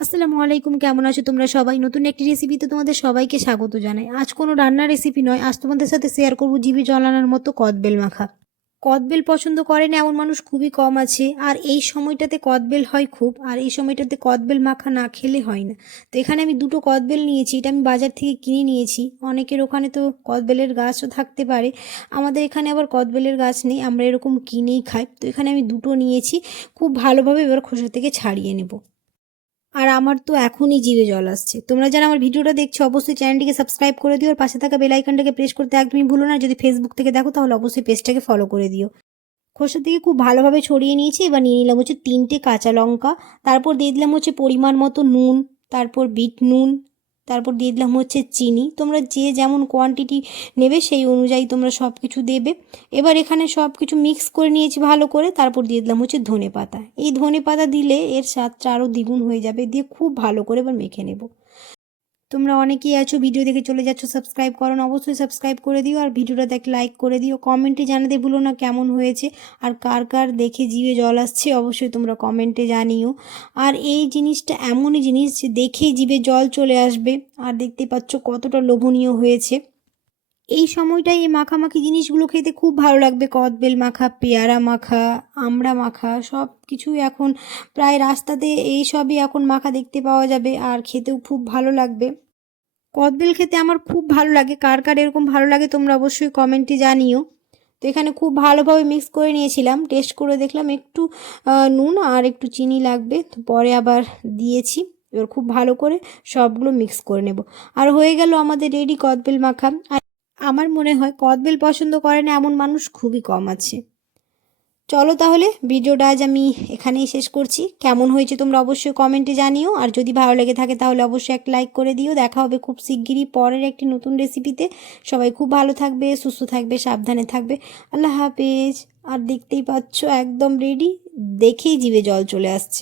আসসালামু আলাইকুম, কেমন আছো তোমরা সবাই? নতুন একটি রেসিপিতে তোমাদের সবাইকে স্বাগত জানাই। আজ কোনো রান্নার রেসিপি নয়, আজ তোমাদের সাথে শেয়ার করব জিভে জল আনার মতো কদবেল মাখা। কদবেল পছন্দ করে না এমন মানুষ খুবই কম আছে, আর এই সময়টাতে কদবেল হয় খুব, আর এই সময়টাতে কদবেল মাখা না খেলে হয় না। তো এখানে আমি দুটো কদবেল নিয়েছি, এটা আমি বাজার থেকে কিনে নিয়েছি। অনেকের ওখানে তো কদবেলের গাছও থাকতে পারে, আমাদের এখানে আবার কদবেলের গাছ নেই, আমরা এরকম কিনেই খাই। তো এখানে আমি দুটো নিয়েছি, খুব ভালোভাবে এবার খোসা থেকে ছাড়িয়ে নেব। আর আমার তো এখনই জিভে জল আসছে। তোমরা যারা আমার ভিডিওটা দেখছো অবশ্যই চ্যানেলটিকে সাবস্ক্রাইব করে দিও, আর পাশে থাকা বেল আইকনটাকে প্রেস করতে একদমই ভুলো না। যদি ফেসবুক থেকে দেখো তাহলে অবশ্যই পেজটাকে ফলো করে দিও। খোসা থেকে খুব ভালোভাবে ছড়িয়ে নিয়েছি। এবার নিয়ে নিলাম হচ্ছে 3টে কাঁচা লঙ্কা, তারপর দিয়ে দিলাম হচ্ছে পরিমাণ মতো নুন, তারপর বিট নুন, তারপর দিয়ে দিলাম হচ্ছে চিনি। তোমরা যে যেমন কোয়ান্টিটি নেবে সেই অনুযায়ী তোমরা সব কিছু দেবে। এবার এখানে সব কিছু মিক্স করে নিয়েছি ভালো করে, তারপর দিয়ে দিলাম হচ্ছে ধনে পাতা। এই ধনে পাতা দিলে এর স্বাদটা আরও দ্বিগুণ হয়ে যাবে। দিয়ে খুব ভালো করে এবার মেখে নেব। তোমরা অনেকেই আছো ভিডিও দেখে চলে যাচ্ছ, সাবস্ক্রাইব করো না, অবশ্যই সাবস্ক্রাইব করে দিও, আর ভিডিওটা দেখে লাইক করে দিও। কমেন্টে জানাতে ভুলো না কেমন হয়েছে, আর কার কার দেখে জিভে জল আসছে অবশ্যই তোমরা কমেন্টে জানিও। আর এই জিনিসটা এমনই জিনিস যে দেখেই জিভে জল চলে আসবে, আর দেখতেই পাচ্ছ কতটা লোভনীয় হয়েছে। এই সময়টায় এই মাখামাখি জিনিসগুলো খেতে খুব ভালো লাগবে। কদবেল মাখা, পেয়ারা মাখা, আমড়া মাখা, সব কিছুই এখন প্রায় রাস্তাতে এই সবই এখন মাখা দেখতে পাওয়া যাবে, আর খেতেও খুব ভালো লাগবে। কদবেল খেতে আমার খুব ভালো লাগে, কার কার এরকম ভালো লাগে তোমরা অবশ্যই কমেন্টে জানিও। তো এখানে খুব ভালোভাবে মিক্স করে নিয়েছিলাম, টেস্ট করে দেখলাম একটু নুন আর একটু চিনি লাগবে, তো পরে আবার দিয়েছি। এবার খুব ভালো করে সবগুলো মিক্স করে নেব, আর হয়ে গেল আমাদের রেডি কদবেল মাখা। আর আমার মনে হয় কদবেল পছন্দ করে না এমন মানুষ খুবই কম আছে। চলো তাহলে ভিডিওটা আজ আমি এখানেই শেষ করছি। কেমন হয়েছে তোমরা অবশ্যই কমেন্টে জানিও, আর যদি ভালো লেগে থাকে তাহলে অবশ্যই একটা লাইক করে দিও। দেখা হবে খুব শিগগিরই পরের একটি নতুন রেসিপিতে। সবাই খুব ভালো থাকবে, সুস্থ থাকবে, সাবধানে থাকবে। আল্লাহ হাফেজ। আর দেখতেই পাচ্ছ একদম রেডি, দেখেই জিভে জল চলে আসছে।